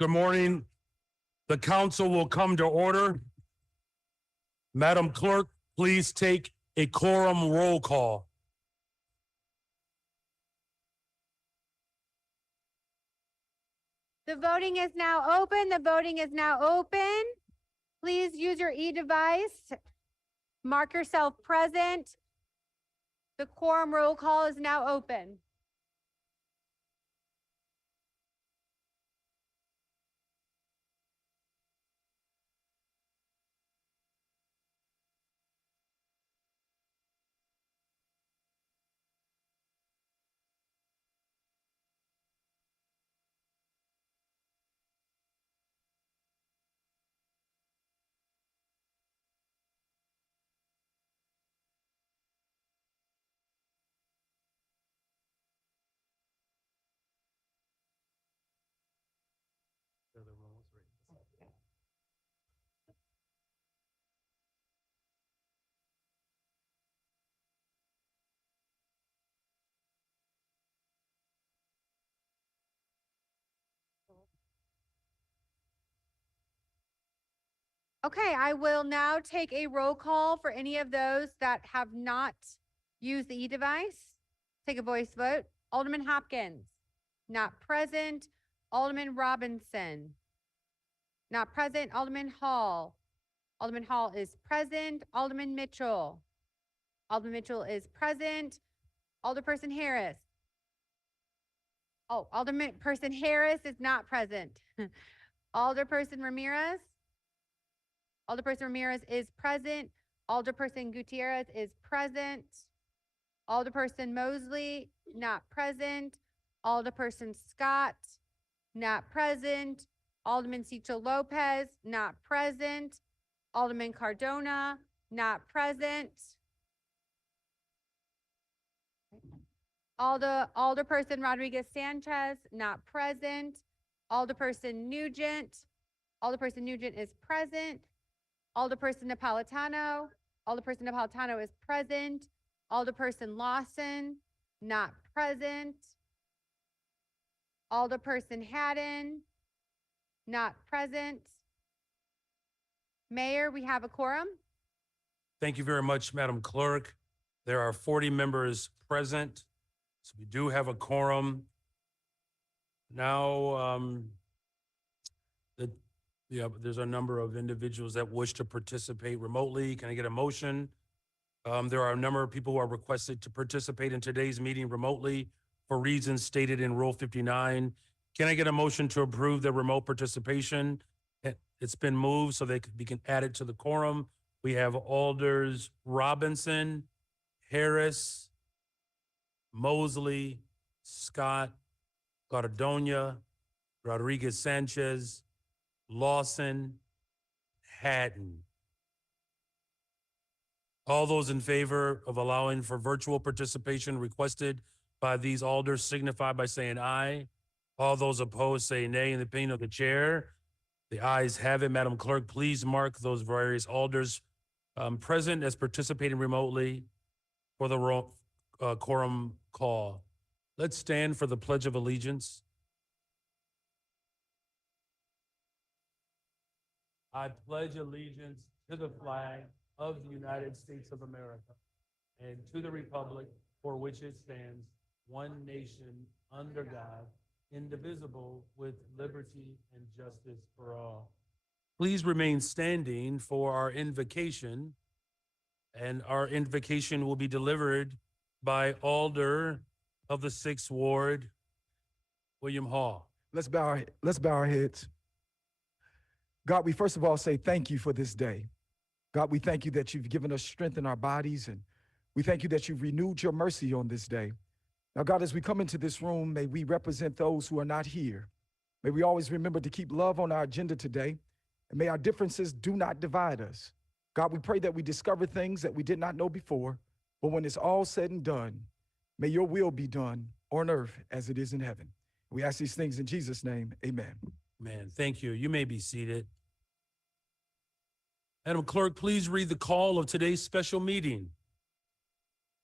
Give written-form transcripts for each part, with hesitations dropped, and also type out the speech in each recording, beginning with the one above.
Good morning. The council will come to order. Madam Clerk, please take a quorum roll call. The voting is now open. The voting is now open. Please use your e-device. Mark yourself present. The quorum roll call is now open. Okay, I will now take a roll call for any of those that have not used the e-device. Take a voice vote. Alderman Hopkins, not present. Alderman Robinson, not present. Alderman Hall. Alderman Hall is present. Alderman Mitchell. Alderman Mitchell is present. Alderperson Harris. Oh, Alderperson Harris is not present. Alderperson Ramirez. Alderperson Ramirez is present. Alderperson Gutierrez is present. Alderperson Mosley, not present. Alderperson Scott, not present. Alderman Cicho Lopez, not present. Alderman Cardona, not present. Alderperson Rodriguez Sanchez, not present. Alderperson Nugent. Alderperson Nugent is present. Alderperson Napolitano. Alderperson Napolitano is present. Alderperson Lawson, not present. Alderperson Haddon, not present. Mayor, we have a quorum. Thank you very much, Madam Clerk. There are 40 members present, so we do have a quorum. Now, there's a number of individuals that wish to participate remotely. Can I get a motion? There are a number of people who are requested to participate in today's meeting remotely for reasons stated in Rule 59. Can I get a motion to approve the remote participation? It's been moved so we can add it to the quorum. We have Alders Robinson, Harris, Mosley, Scott, Cardona, Rodriguez Sanchez, Lawson, Haddon. All those in favor of allowing for virtual participation requested by these alders signify by saying aye. All those opposed say nay. In the opinion of the chair, the ayes have it. Madam Clerk, please mark those various alders present as participating remotely for the quorum call. Let's stand for the Pledge of Allegiance. I pledge allegiance to the flag of the United States of America and to the republic for which it stands, one nation, under God, indivisible, with liberty and justice for all. Please remain standing for our invocation, and our invocation will be delivered by Alder of the 6th Ward, William Hall. Let's bow our heads. God, we first of all say thank you for this day. God, we thank you that you've given us strength in our bodies, and we thank you that you've renewed your mercy on this day. Now, God, as we come into this room, may we represent those who are not here. May we always remember to keep love on our agenda today, and may our differences do not divide us. God, we pray that we discover things that we did not know before, but when it's all said and done, may your will be done on earth as it is in heaven. We ask these things in Jesus' name, amen. Man, thank you. You may be seated. Madam Clerk, please read the call of today's special meeting.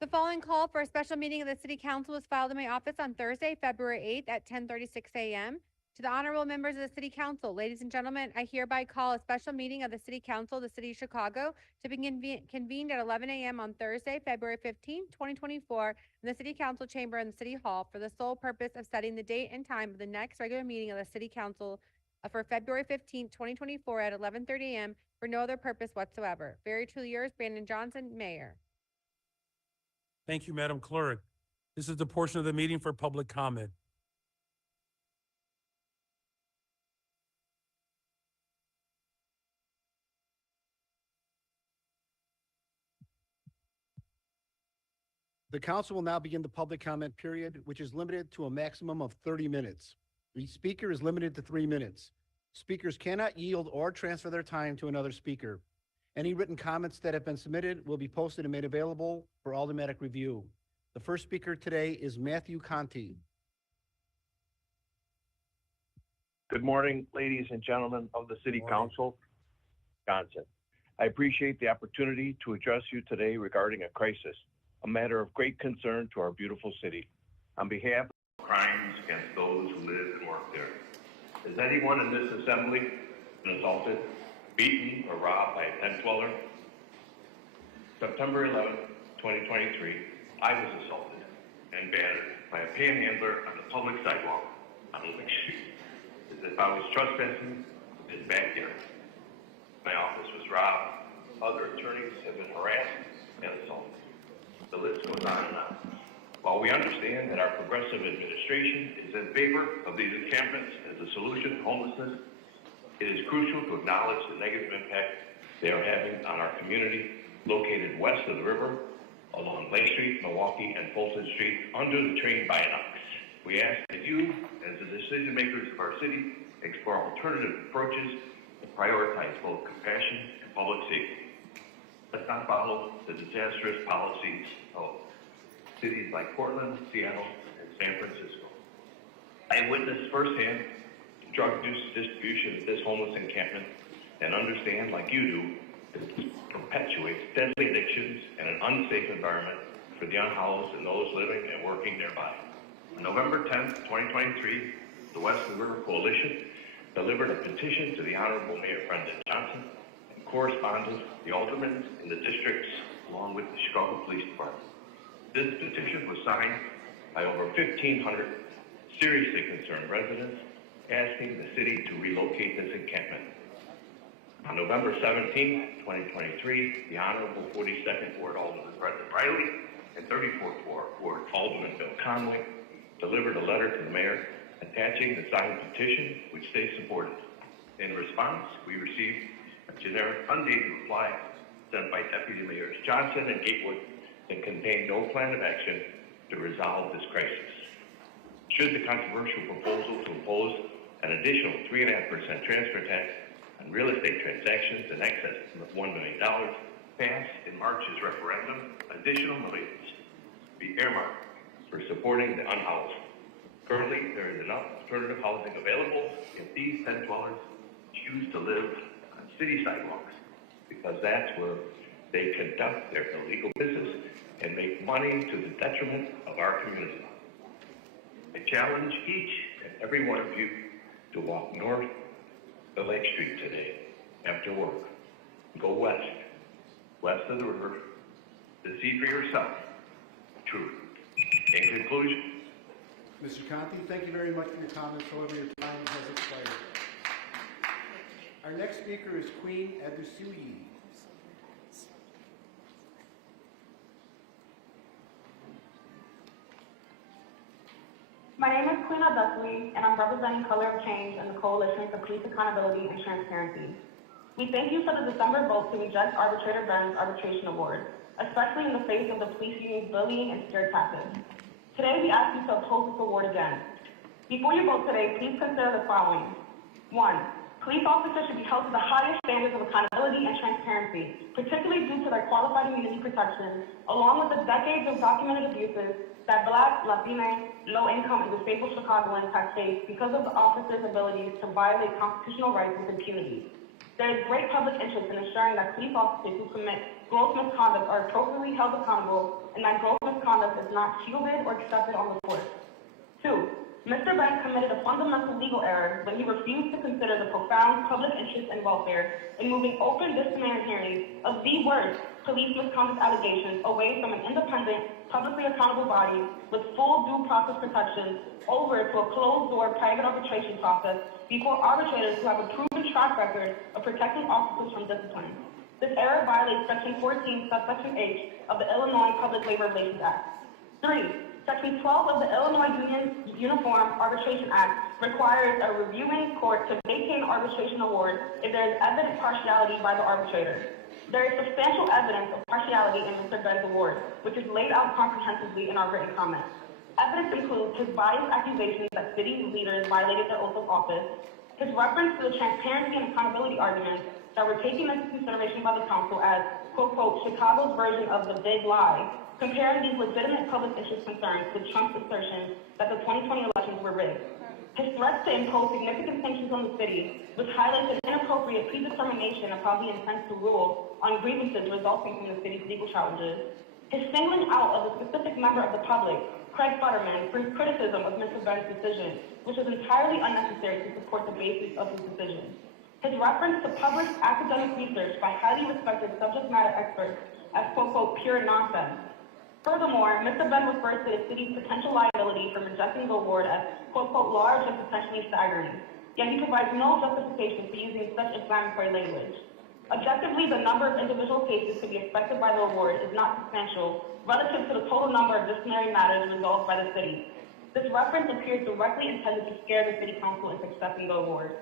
The following call for a special meeting of the City Council was filed in my office on Thursday, February 8th at 10:36 a.m. To the honorable members of the City Council, ladies and gentlemen, I hereby call a special meeting of the City Council of the City of Chicago to be convened at 11 a.m. on Thursday, February 15, 2024, in the City Council chamber in the City Hall for the sole purpose of setting the date and time of the next regular meeting of the City Council for February 15, 2024 at 11:30 a.m. for no other purpose whatsoever. Very truly yours, Brandon Johnson, Mayor. Thank you, Madam Clerk. This is the portion of the meeting for public comment. The council will now begin the public comment period, which is limited to a maximum of 30 minutes. Each speaker is limited to 3 minutes. Speakers cannot yield or transfer their time to another speaker. Any written comments that have been submitted will be posted and made available for automatic review. The first speaker today is Matthew Conti. Good morning, ladies and gentlemen of the City Morning. Council, Wisconsin. I appreciate the opportunity to address you today regarding a crisis, a matter of great concern to our beautiful city. On behalf of crimes against those who live and work there. Has anyone in this assembly been assaulted, beaten, or robbed by a tent dweller? September 11, 2023, I was assaulted and battered by a panhandler on the public sidewalk on Lake Street, as if I was trespassing in his backyard. My office was robbed. Other attorneys have been harassed and assaulted. The list goes on and on. While we understand that our progressive administration is in favor of these encampments as a solution to homelessness, it is crucial to acknowledge the negative impact they are having on our community located west of the river, along Lake Street, Milwaukee, and Fulton Street, under the train viaducts. We ask that you, as the decision makers of our city, explore alternative approaches that prioritize both compassion and public safety. Let's not follow the disastrous policies of cities like Portland, Seattle, and San Francisco. I witnessed firsthand the drug distribution at this homeless encampment and understand, like you do, it perpetuates deadly addictions and an unsafe environment for the unhoused and those living and working nearby. On November 10th, 2023, the West of the River Coalition delivered a petition to the Honorable Mayor Brendan Johnson and corresponded the aldermen in the districts along with the Chicago Police Department. This petition was signed by over 1,500 seriously concerned residents asking the city to relocate this encampment. On November 17, 2023, the Honorable 42nd Ward Alderman Brendan Riley and 34th Ward Alderman Bill Conway delivered a letter to the mayor attaching the signed petition, which they supported. In response, we received a generic, undated reply sent by Deputy Mayors Johnson and Gatewood that contained no plan of action to resolve this crisis. Should the controversial proposal to impose an additional 3.5% transfer tax on real estate transactions in excess of $1 million pass in March's referendum, additional millions be earmarked for supporting the unhoused. Currently, there is enough alternative housing available if these tent dwellers choose to live on city sidewalks, because that's where they conduct their illegal business and make money to the detriment of our community. I challenge each and every one of you to walk north of Lake Street today after work. Go west of the river, to see for yourself truth. In conclusion, Mr. Conti, thank you very much for your comments. However, your time has expired. Our next speaker is Queen Adusuyi. My name is Queen Standley, and I'm representing Color of Change and the Coalition for Police Accountability and Transparency. We thank you for the December vote to reject Arbitrator Benn's arbitration award, especially in the face of the police union's bullying and scare tactics. Today, we ask you to oppose this award again. Before you vote today, please consider the following. 1. Police officers should be held to the highest standards of accountability and transparency, particularly due to their qualified immunity protection, along with the decades of documented abuses that Black, Latino, low-income, and disabled Chicagoans have faced because of the officers' abilities to violate constitutional rights with impunity. There is great public interest in ensuring that police officers who commit gross misconduct are appropriately held accountable and that gross misconduct is not shielded or accepted on the force. 2. Mr. Benz committed a fundamental legal error when he refused to consider the profound public interest and welfare in moving open disciplinary hearings of the worst police misconduct allegations away from an independent, publicly accountable body with full due process protections over to a closed-door private arbitration process before arbitrators who have a proven track record of protecting officers from discipline. This error violates Section 14, subsection H of the Illinois Public Labor Relations Act. 3. Section 12 of the Illinois Uniform Arbitration Act requires a reviewing court to vacate an arbitration award if there is evident partiality by the arbitrator. There is substantial evidence of partiality in Mr. Benn's award, which is laid out comprehensively in our written comments. Evidence includes his biased accusations that city leaders violated their oath of office, his reference to the transparency and accountability arguments that were taken into consideration by the council as, quote, Chicago's version of the big lie, comparing these legitimate public interest concerns with Trump's assertions that the 2020 elections were rigged. His threats to impose significant sanctions on the city, which highlights an inappropriate predetermination of how he intends to rule on grievances resulting from the city's legal challenges. His singling out of a specific member of the public, Craig Futterman, for his criticism of Mr. Benn's decision, which was entirely unnecessary to support the basis of his decision. His reference to published academic research by highly respected subject matter experts as, quote, pure nonsense. Furthermore, Mr. Benn refers to the city's potential liability for rejecting the award as, quote, large and potentially staggering, yet he provides no justification for using such inflammatory language. Objectively, the number of individual cases to be expected by the award is not substantial relative to the total number of disciplinary matters resolved by the city. This reference appears directly intended to scare the city council into accepting the award.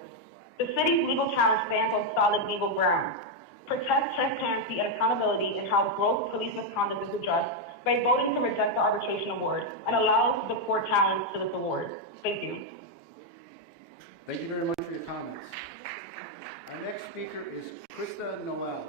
The city's legal challenge stands on solid legal ground. Protect transparency and accountability in how gross police misconduct is addressed by voting to reject the arbitration award and allows the court challenge to this award. Thank you. Thank you very much for your comments. Our next speaker is Krista Noel.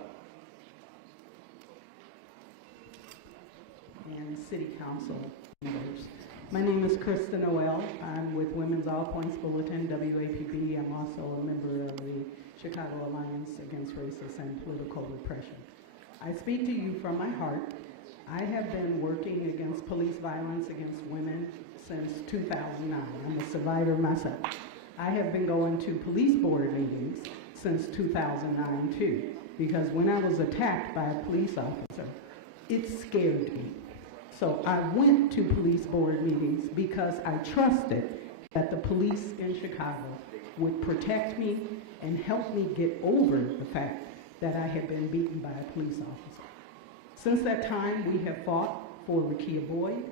And City Council members. My name is Krista Noel. I'm with Women's All Points Bulletin, WAPB. I'm also a member of the Chicago Alliance Against Racist and Political Repression. I speak to you from my heart. I have been working against police violence against women since 2009. I'm a survivor myself. I have been going to police board meetings since 2009 too, because when I was attacked by a police officer, it scared me. So I went to police board meetings because I trusted that the police in Chicago would protect me and help me get over the fact that I had been beaten by a police officer. Since that time, we have fought for Rekia Boyd,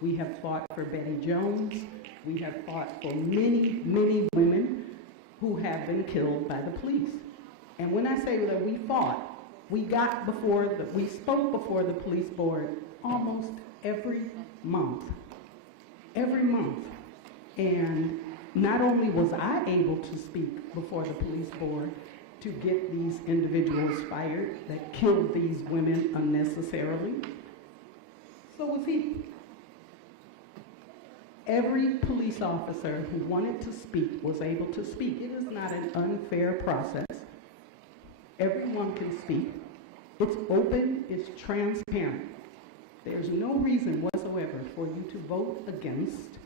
we have fought for Betty Jones, we have fought for many, many women who have been killed by the police. And when I say that we fought, we spoke before the police board almost every month. And not only was I able to speak before the police board to get these individuals fired that killed these women unnecessarily, so was he. Every police officer who wanted to speak was able to speak. It is not an unfair process. Everyone can speak. It's open, it's transparent. There's no reason whatsoever for you to vote against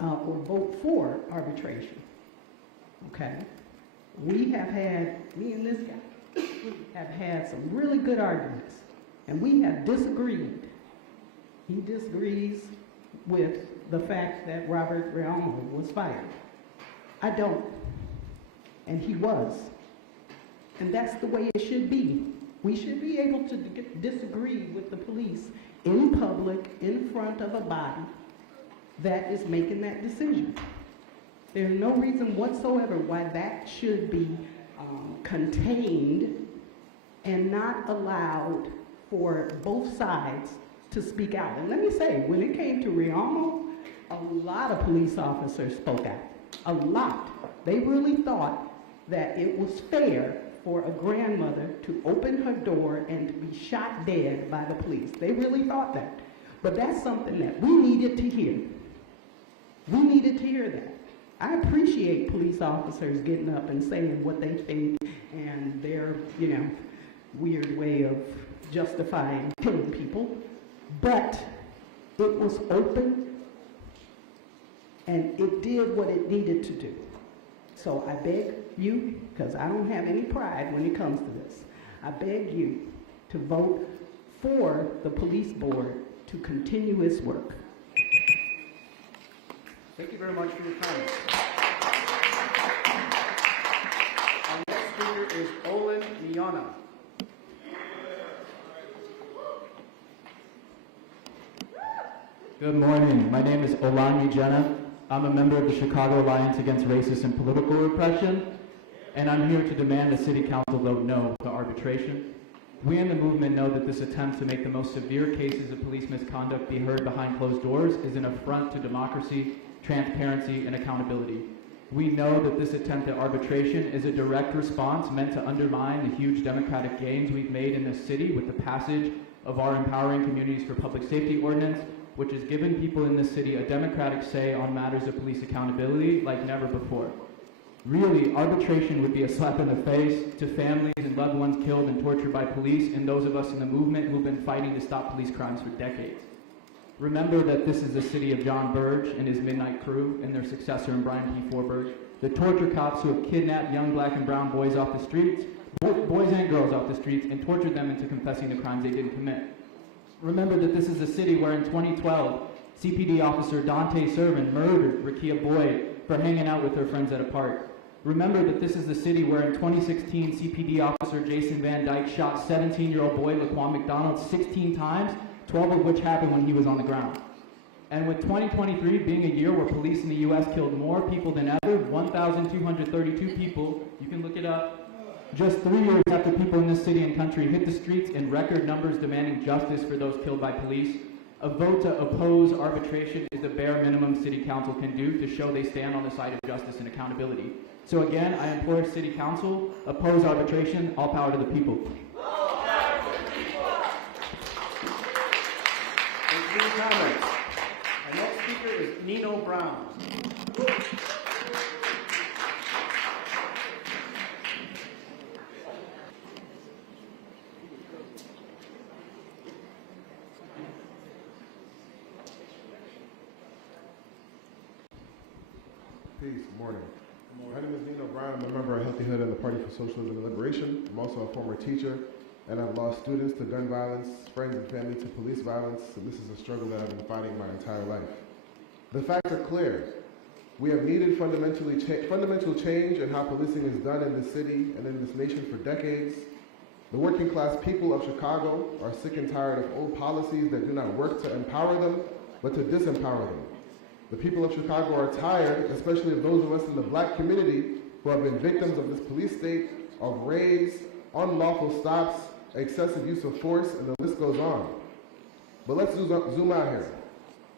or vote for arbitration, okay? We have had, me and this guy, have had some really good arguments, and we have disagreed. He disagrees with the fact that Robert Realmo was fired. I don't, and he was. And that's the way it should be. We should be able to disagree with the police in public, in front of a body that is making that decision. There's no reason whatsoever why that should be contained and not allowed for both sides to speak out. And let me say, when it came to Realmo, a lot of police officers spoke out. A lot. They really thought that it was fair for a grandmother to open her door and to be shot dead by the police. They really thought that. But that's something that we needed to hear. We needed to hear that. I appreciate police officers getting up and saying what they think and their, weird way of justifying killing people. But it was open, and it did what it needed to do. So I beg you, because I don't have any pride when it comes to this, I beg you to vote for the police board to continue its work. Thank you very much for your comments. Our next speaker is Olin Miana. Good morning. My name is Olan Mijena. I'm a member of the Chicago Alliance Against Racist and Political Repression, and I'm here to demand the City Council vote no to arbitration. We in the movement know that this attempt to make the most severe cases of police misconduct be heard behind closed doors is an affront to democracy, transparency, and accountability. We know that this attempt at arbitration is a direct response meant to undermine the huge democratic gains we've made in this city with the passage of our Empowering Communities for Public Safety Ordinance, which has given people in this city a democratic say on matters of police accountability like never before. Really, arbitration would be a slap in the face to families and loved ones killed and tortured by police and those of us in the movement who've been fighting to stop police crimes for decades. Remember that this is the city of John Burge and his Midnight Crew and their successor in Brian P. Forberg, the torture cops who have kidnapped young black and brown boys off the streets, boys and girls off the streets, and tortured them into confessing the crimes they didn't commit. Remember that this is a city where in 2012, CPD officer Dante Servin murdered Rakia Boyd for hanging out with her friends at a park. Remember that this is the city where in 2016, CPD officer Jason Van Dyke shot 17-year-old boy Laquan McDonald 16 times, 12 of which happened when he was on the ground. And with 2023 being a year where police in the U.S. killed more people than ever, 1,232 people, you can look it up, just 3 years after people in this city and country hit the streets in record numbers demanding justice for those killed by police, a vote to oppose arbitration is the bare minimum City Council can do to show they stand on the side of justice and accountability. So again, I implore City Council, oppose arbitration, all power to the people. Thank you for your comments. Our next speaker is Nino Brown. Peace. Good morning. My name is Nino Brown. I'm a member of Healthy Hood and the Party for Socialism and Liberation. I'm also a former teacher, and I've lost students to gun violence, friends and family to police violence, and this is a struggle that I've been fighting my entire life. The facts are clear. We have needed fundamental change in how policing is done in this city and in this nation for decades. The working class people of Chicago are sick and tired of old policies that do not work to empower them, but to disempower them. The people of Chicago are tired, especially of those of us in the black community who have been victims of this police state, of raids, unlawful stops, excessive use of force, and the list goes on. But let's zoom out here.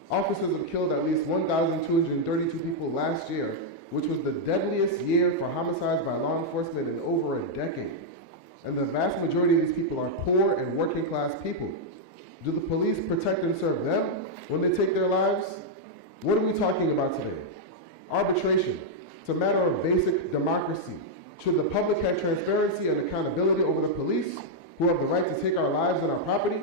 Officers have killed at least 1,232 people last year, which was the deadliest year for homicides by law enforcement in over a decade. And the vast majority of these people are poor and working class people. Do the police protect and serve them when they take their lives? What are we talking about today? Arbitration. It's a matter of basic democracy. Should the public have transparency and accountability over the police who have the right to take our lives and our property?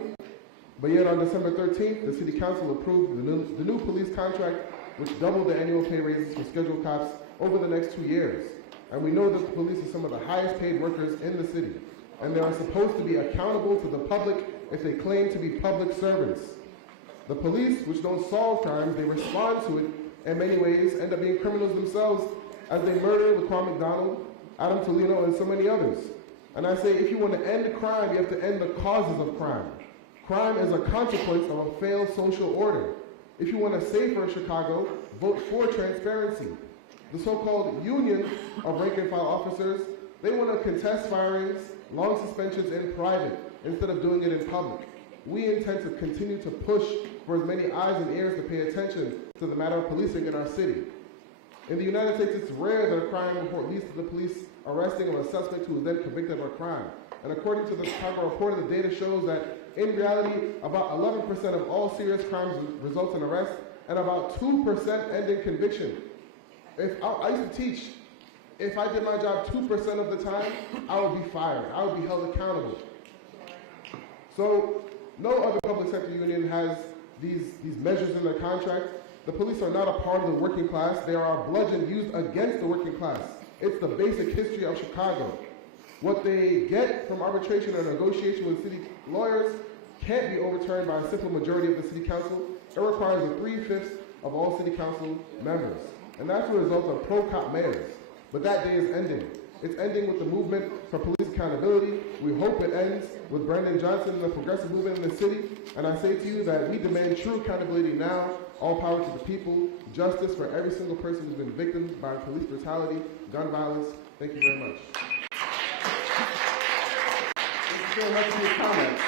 But yet on December 13th, the City Council approved the new police contract, which doubled the annual pay raises for scheduled cops over the next 2 years. And we know that the police are some of the highest paid workers in the city. And they are supposed to be accountable to the public if they claim to be public servants. The police, which don't solve crimes, they respond to it, in many ways, end up being criminals themselves as they murder Laquan McDonald, Adam Tolino, and so many others. And I say, if you want to end crime, you have to end the causes of crime. Crime is a consequence of a failed social order. If you want a safer Chicago, vote for transparency. The so-called union of rank-and-file officers, they want to contest firings, long suspensions in private, instead of doing it in public. We intend to continue to push for as many eyes and ears to pay attention to the matter of policing in our city. In the United States, it's rare that a crime report leads to the police arresting of a suspect who is then convicted of a crime. And according to the Chicago report, the data shows that in reality, about 11% of all serious crimes results in arrest, and about 2% end in conviction. I used to teach, if I did my job 2% of the time, I would be fired. I would be held accountable. So no other public sector union has these measures in their contract, The police are not a part of the working class. They are a bludgeon used against the working class. It's the basic history of Chicago. What they get from arbitration or negotiation with city lawyers can't be overturned by a simple majority of the city council. It requires a 3/5 of all city council members. And that's the result of pro-cop mayors. But that day is ending. It's ending with the movement for police accountability. We hope it ends with Brandon Johnson and the progressive movement in the city. And I say to you that we demand true accountability now. All power to the people. Justice for every single person who's been victim by police brutality, gun violence. Thank you very much. Thank you very much for your comments.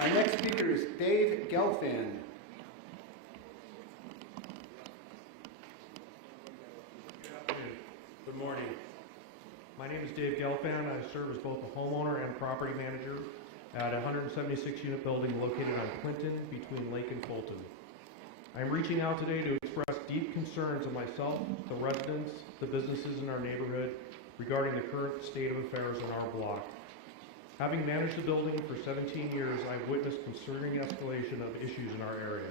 Our next speaker is Dave Gelfand. Good morning. My name is Dave Gelfand. I serve as both a homeowner and property manager at a 176-unit building located on Clinton between Lake and Fulton. I am reaching out today to express deep concerns of myself, the residents, the businesses in our neighborhood regarding the current state of affairs in our block. Having managed the building for 17 years, I've witnessed concerning escalation of issues in our area.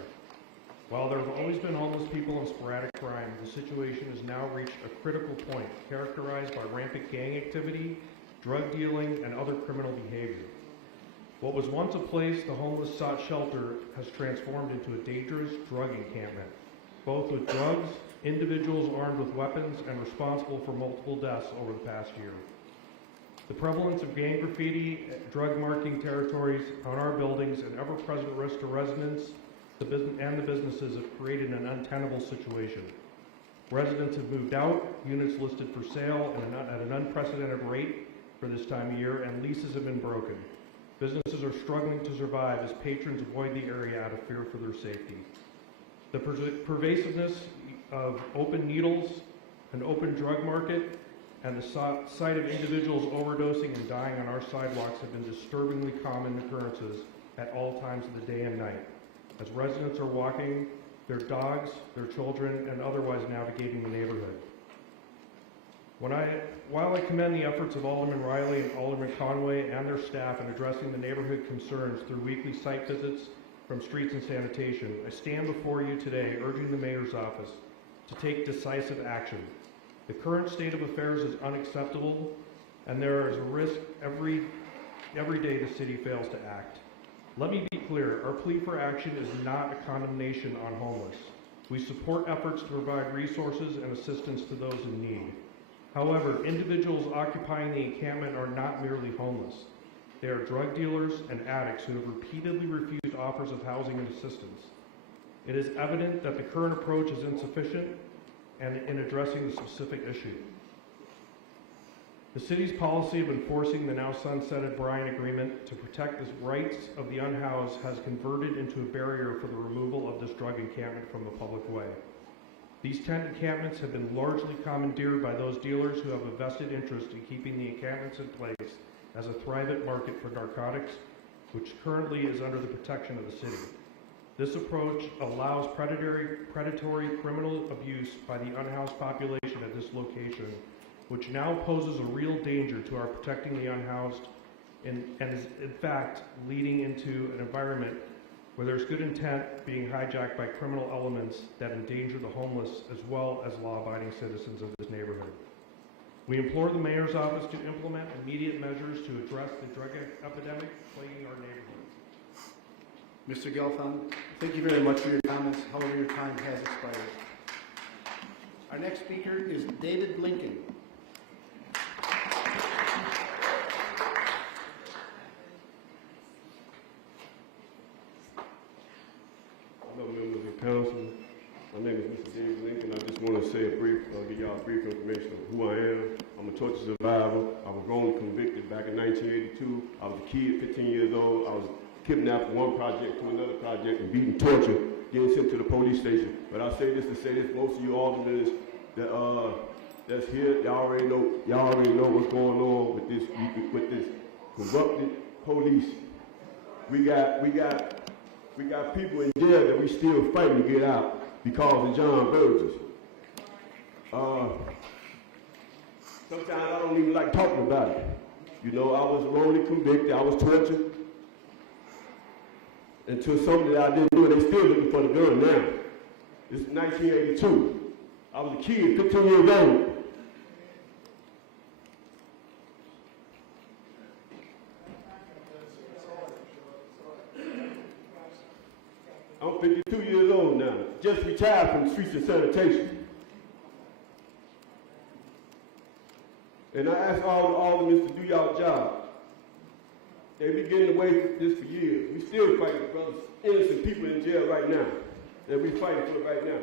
While there have always been homeless people and sporadic crime, the situation has now reached a critical point, characterized by rampant gang activity, drug dealing, and other criminal behavior. What was once a place the homeless sought shelter has transformed into a dangerous drug encampment, both with drugs, individuals armed with weapons, and responsible for multiple deaths over the past year. The prevalence of gang graffiti, drug marking territories on our buildings, and ever-present risk to residents and the businesses have created an untenable situation. Residents have moved out, units listed for sale at an unprecedented rate for this time of year, and leases have been broken. Businesses are struggling to survive as patrons avoid the area out of fear for their safety. The pervasiveness of open needles, an open drug market, and the sight of individuals overdosing and dying on our sidewalks have been disturbingly common occurrences at all times of the day and night, as residents are walking their dogs, their children, and otherwise navigating the neighborhood. While I commend the efforts of Alderman Riley and Alderman Conway and their staff in addressing the neighborhood concerns through weekly site visits from Streets and Sanitation, I stand before you today urging the Mayor's office to take decisive action. The current state of affairs is unacceptable, and there is a risk every day the city fails to act. Let me be clear, our plea for action is not a condemnation on homeless. We support efforts to provide resources and assistance to those in need. However, individuals occupying the encampment are not merely homeless. They are drug dealers and addicts who have repeatedly refused offers of housing and assistance. It is evident that the current approach is insufficient in addressing the specific issue. The city's policy of enforcing the now sunsetted Bryan Agreement to protect the rights of the unhoused has converted into a barrier for the removal of this drug encampment from the public way. These tent encampments have been largely commandeered by those dealers who have a vested interest in keeping the encampments in place as a thriving market for narcotics, which currently is under the protection of the city. This approach allows predatory criminal abuse by the unhoused population at this location, which now poses a real danger to our protecting the unhoused and is in fact leading into an environment where there's good intent being hijacked by criminal elements that endanger the homeless as well as law-abiding citizens of this neighborhood. We implore the Mayor's office to implement immediate measures to address the drug epidemic plaguing our neighborhood. Mr. Gelfand, thank you very much for your comments. However, your time has expired. Our next speaker is David Blinken. Hello, members of the council. My name is Mr. James Lincoln. I just want to say give y'all a brief information of who I am. I'm a torture survivor. I was wrongly convicted back in 1982. I was a kid, 15 years old. I was kidnapped from one project to another project and beaten, tortured, getting sent to the police station. But I say this to say this: most of you aldermen that's here, y'all already know what's going on with this corrupted police. We got people in jail that we still fighting to get out because of John Burgess. Sometimes I don't even like talking about it. You know, I was wrongly convicted, I was tortured into something that I didn't do, and they still looking for the gun now. It's 1982. I was a kid, 15 years old. I'm 52 years old now, just retired from streets and sanitation. And I asked all the aldermen to do y'all job. They've been getting away with this for years. We still fighting, brothers, innocent people in jail right now, that we fighting for right now.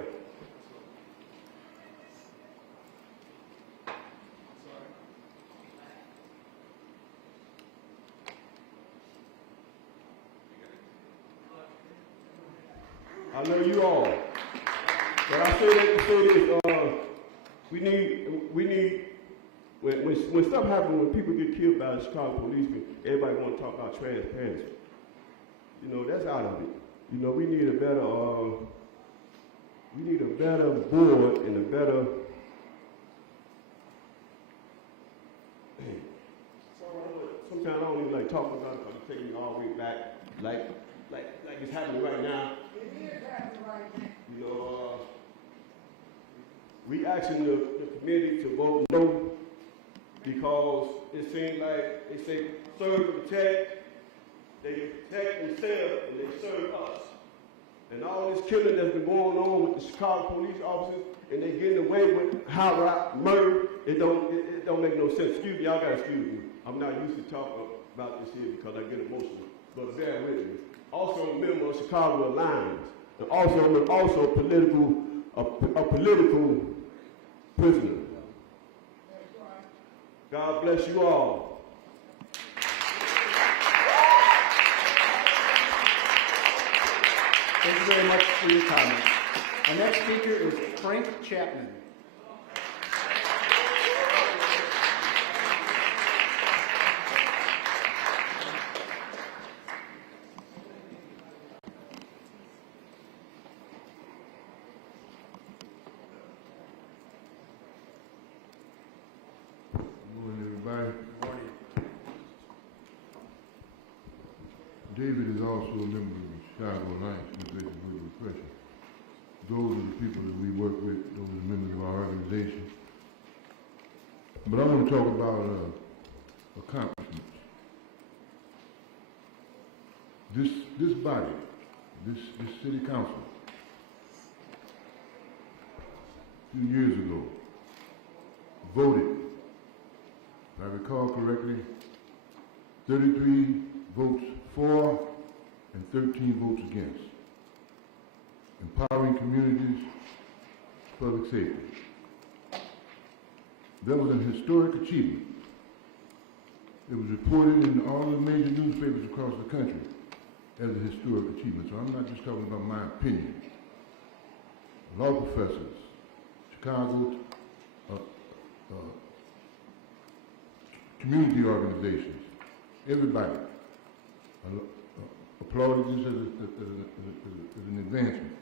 I know you all, but I say that to say this, we need, when stuff happens, when people get killed by the Chicago policemen, everybody want to talk about transparency. You know, that's out of it. You know, we need a better board and a better, sometimes I don't even like talking about it because it's taking me all the way back, like it's happening right now. You know, we asking the committee to vote no because it seems like they say serve and protect, they protect themselves and they serve us. And all this killing that's been going on with the Chicago police officers and they getting away with high murder, it don't make no sense. Excuse me, y'all gotta excuse me. I'm not used to talking about this here because I get emotional, but bear with me. Also a member of Chicago Alliance. And also a political prisoner. God bless you all. Thank you very much for your comments. Our next speaker is Frank Chapman. David is also a member of the Chicago Alliance Against Political Repression. Those are the people that we work with, those are the members of our organization. But I want to talk about accomplishments. This body, this city council, a few years ago, voted, if I recall correctly, 33 votes for and 13 votes against. Empowering communities, public safety. That was an historic achievement. It was reported in all the major newspapers across the country as a historic achievement. So I'm not just talking about my opinion. Law professors, Chicago community organizations, everybody applauded this as an advancement.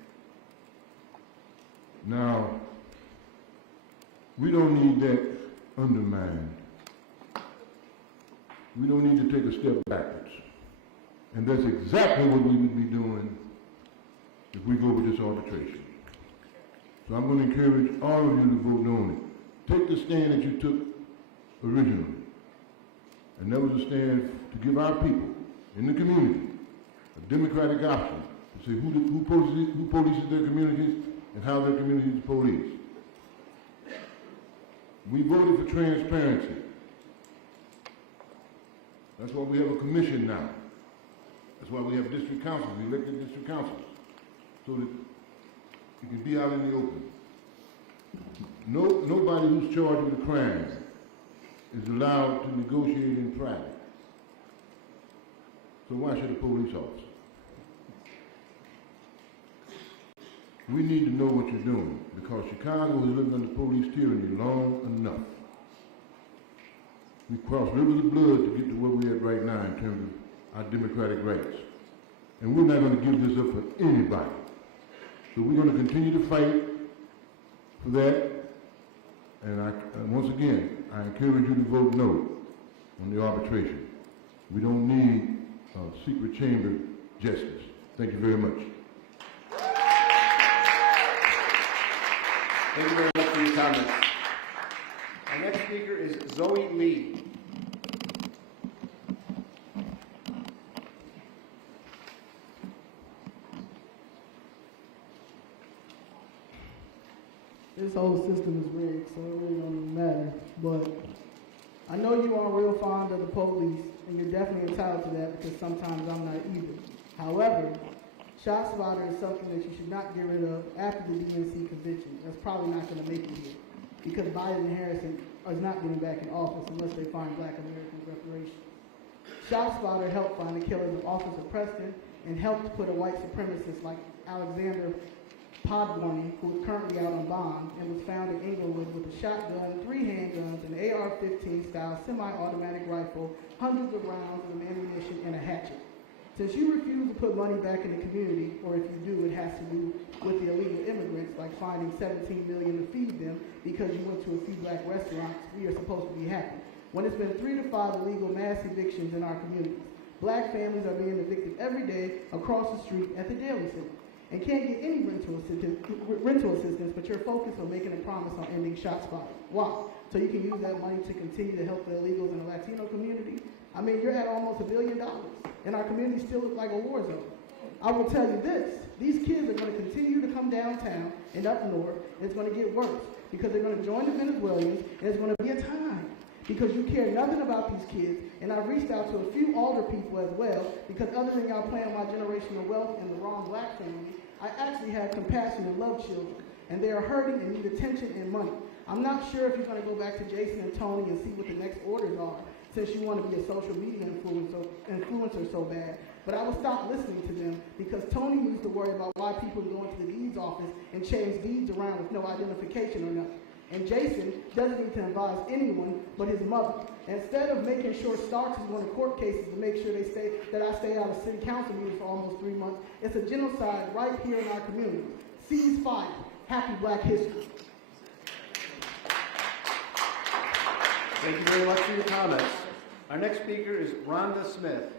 Now, we don't need that undermined. We don't need to take a step backwards. And that's exactly what we would be doing if we go with this arbitration. So I'm going to encourage all of you to vote no on it. Take the stand that you took originally. And that was a stand to give our people in the community a democratic option to say who polices their communities and how their communities police. We voted for transparency. That's why we have a commission now. That's why we have district councils, elected district councils, so that it can be out in the open. Nobody who's charged with a crime is allowed to negotiate in private. So why should a police officer? We need to know what you're doing because Chicago has lived under police tyranny long enough. We crossed rivers of blood to get to where we're at right now in terms of our democratic rights. And we're not going to give this up for anybody. So we're going to continue to fight for that. And once again, I encourage you to vote no on the arbitration. We don't need secret chamber justice. Thank you very much. Thank you very much for your comments. Our next speaker is Zoe Lee. This whole system is rigged, so it really don't even matter. But I know you are real fond of the police, and you're definitely entitled to that because sometimes I'm not either. However, shot spotter is something that you should not get rid of after the DNC conviction. That's probably not going to make it here because Biden and Harrison is not getting back in office unless they find Black American reparations. Shot spotter helped find the killers of Officer Preston and helped put a white supremacist like Alexander Podwarny, who is currently out on bond and was found in Inglewood with a shotgun, 3 handguns, an AR-15 style semi-automatic rifle, hundreds of rounds of ammunition, and a hatchet. Since you refuse to put money back in the community, or if you do, it has to do with the illegal immigrants, like finding $17 million to feed them because you went to a few Black restaurants, we are supposed to be happy. When it's been 3 to 5 illegal mass evictions in our communities, Black families are being evicted every day across the street at the Daily Center and can't get any rental assistance, but you're focused on making a promise on ending shot spotting. Why? So you can use that money to continue to help the illegals in the Latino community? I mean, you're at almost $1 billion, and our community still looks like a war zone. I will tell you this, these kids are going to continue to come downtown and up north, and it's going to get worse, because they're going to join the Venezuelans, and it's going to be a time, because you care nothing about these kids, and I've reached out to a few older people as well, because other than y'all playing my generational wealth and the wrong Black family, I actually have compassion and love children, and they are hurting and need attention and money. I'm not sure if you're going to go back to Jason and Tony and see what the next orders are, since you want to be a social media influencer so bad. But I will stop listening to them because Tony used to worry about why people go into the deeds office and change deeds around with no identification or nothing. And Jason doesn't need to advise anyone but his mother. Instead of making sure Starks is going to court cases to make sure that I stay out of city council meetings for almost 3 months, it's a genocide right here in our community. Cease fire. Happy Black History. Thank you very much for your comments. Our next speaker is Rhonda Smith.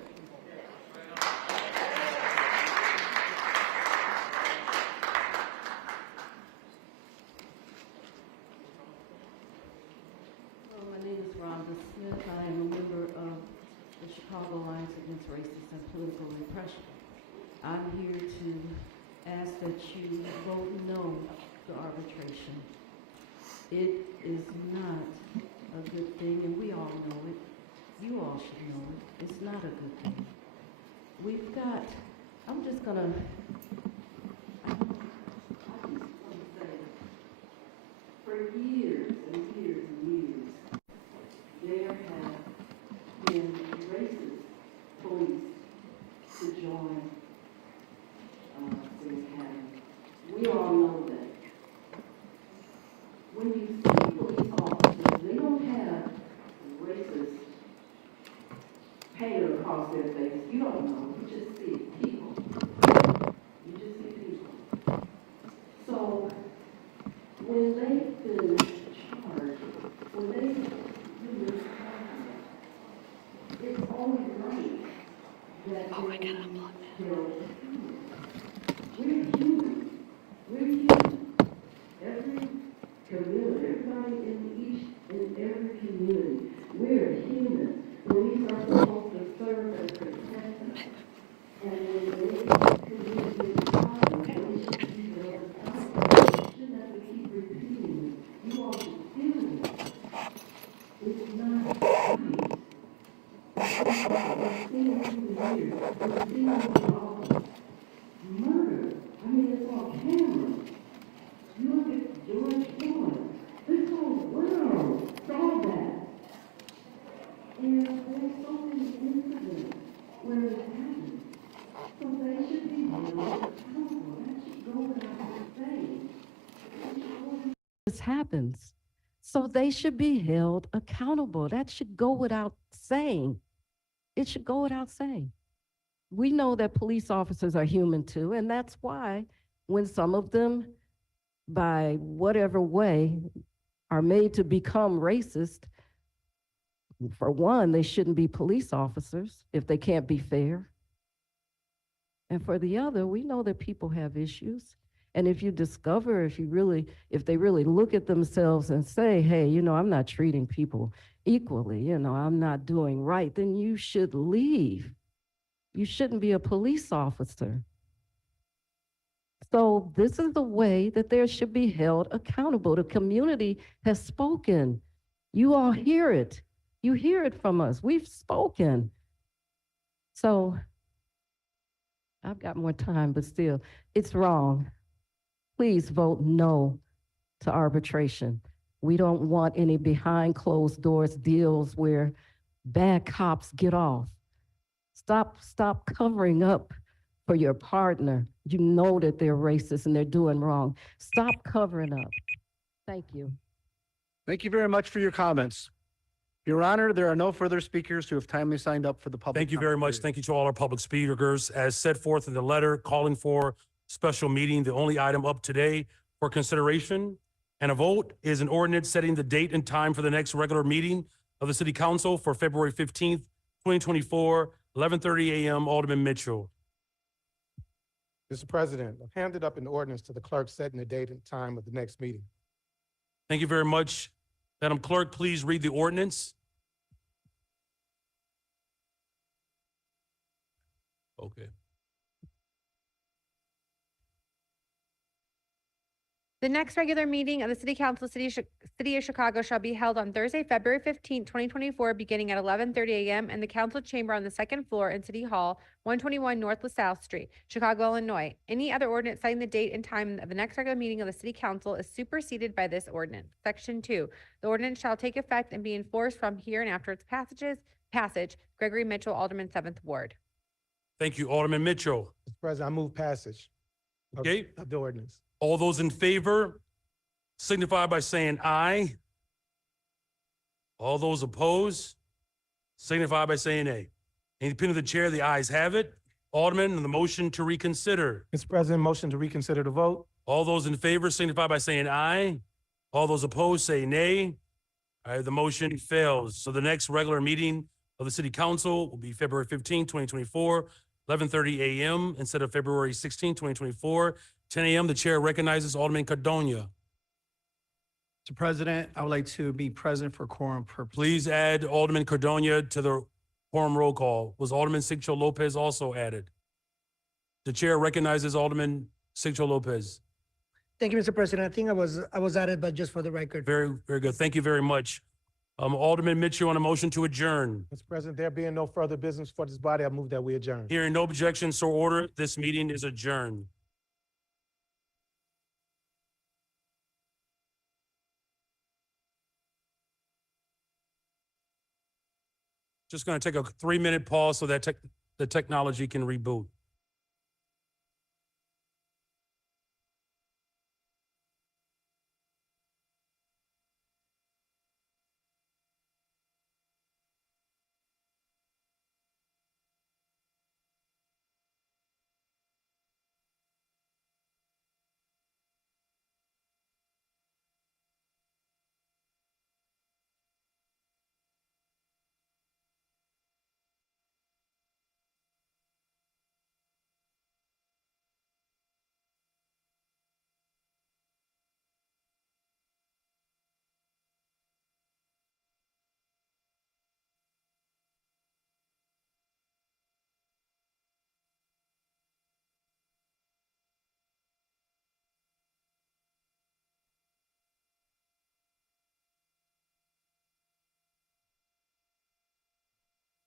My name is Rhonda Smith. I am a member of the Chicago Alliance Against Racist and Political Repression. I'm here to ask that you vote no to arbitration. It is not a good thing, and we all know it. You all should know it. It's not a good thing. We've got, I'm just gonna say, for years and years and years, there have been racist police to join City County. We all know that. When you see police officers, they don't have racist paint across their face. You don't know. You just see people. You just see people. So when they've been charged, when they do this crime, it's only right that they be held accountable. We're human. We're human. Every community, everybody in each and every community, we're human. Police are supposed to serve and protect us. And when they commit problems, they should be held accountable. You shouldn't have to keep repeating it. You all should deal with it. It's not right. We've seen it through the years. We've seen it through all murder. I mean, it's on camera. You look at George Floyd. This whole world saw that. And there's so many incidents where it happened. So they should be held accountable. That should go without saying. This happens. So they should be held accountable. That should go without saying. It should go without saying. We know that police officers are human too, and that's why when some of them, by whatever way, are made to become racist, for one, they shouldn't be police officers if they can't be fair. And for the other, we know that people have issues. And if you discover, if they really look at themselves and say, hey, you know, I'm not treating people equally, you know, I'm not doing right, then you should leave. You shouldn't be a police officer. So this is the way that there should be held accountable. The community has spoken. You all hear it. You hear it from us. We've spoken. So I've got more time, but still, it's wrong. Please vote no to arbitration. We don't want any behind closed doors deals where bad cops get off. Stop covering up for your partner. You know that they're racist and they're doing wrong. Stop covering up. Thank you. Thank you very much for your comments. Your Honor, there are no further speakers who have timely signed up for the public. Thank you very much. Thank you to all our public speakers. As set forth in the letter calling for special meeting, the only item up today for consideration and a vote is an ordinance setting the date and time for the next regular meeting of the City Council for February 15th, 2024, 11:30 a.m. Alderman Mitchell. Mr. President, I've handed up an ordinance to the clerk setting the date and time of the next meeting. Thank you very much. Madam Clerk, please read the ordinance. Okay. The next regular meeting of the City Council, City of Chicago shall be held on Thursday, February 15th, 2024, beginning at 11:30 a.m. in the council chamber on the second floor in City Hall, 121 North LaSalle Street, Chicago, Illinois. Any other ordinance setting the date and time of the next regular meeting of the City Council is superseded by this ordinance. Section 2, the ordinance shall take effect and be enforced from here and after its passage. Gregory Mitchell, Alderman, 7th Ward. Thank you, Alderman Mitchell. Mr. President, I move passage Okay. of the ordinance. All those in favor signify by saying aye. All those opposed signify by saying nay. Independent of the chair, the ayes have it. Alderman, on the motion to reconsider. Mr. President, motion to reconsider the vote. All those in favor signify by saying aye. All those opposed say nay. All right, the motion fails. So the next regular meeting of the City Council will be February 15, 2024, 11:30 a.m. instead of February 16, 2024, 10 a.m. The chair recognizes Alderman Cardonia. Mr. President, I would like to be present for quorum purposes. Please add Alderman Cardonia to the quorum roll call. Was Alderman Sigcho Lopez also added? The chair recognizes Alderman Sigcho Lopez. Thank you, Mr. President. I think I was added, but just for the record. Very, very good. Thank you very much. Alderman Mitchell on a motion to adjourn. Mr. President, there being no further business for this body, I move that we adjourn. Hearing no objection, so ordered. This meeting is adjourned. Just going to take a 3-minute pause so that the technology can reboot.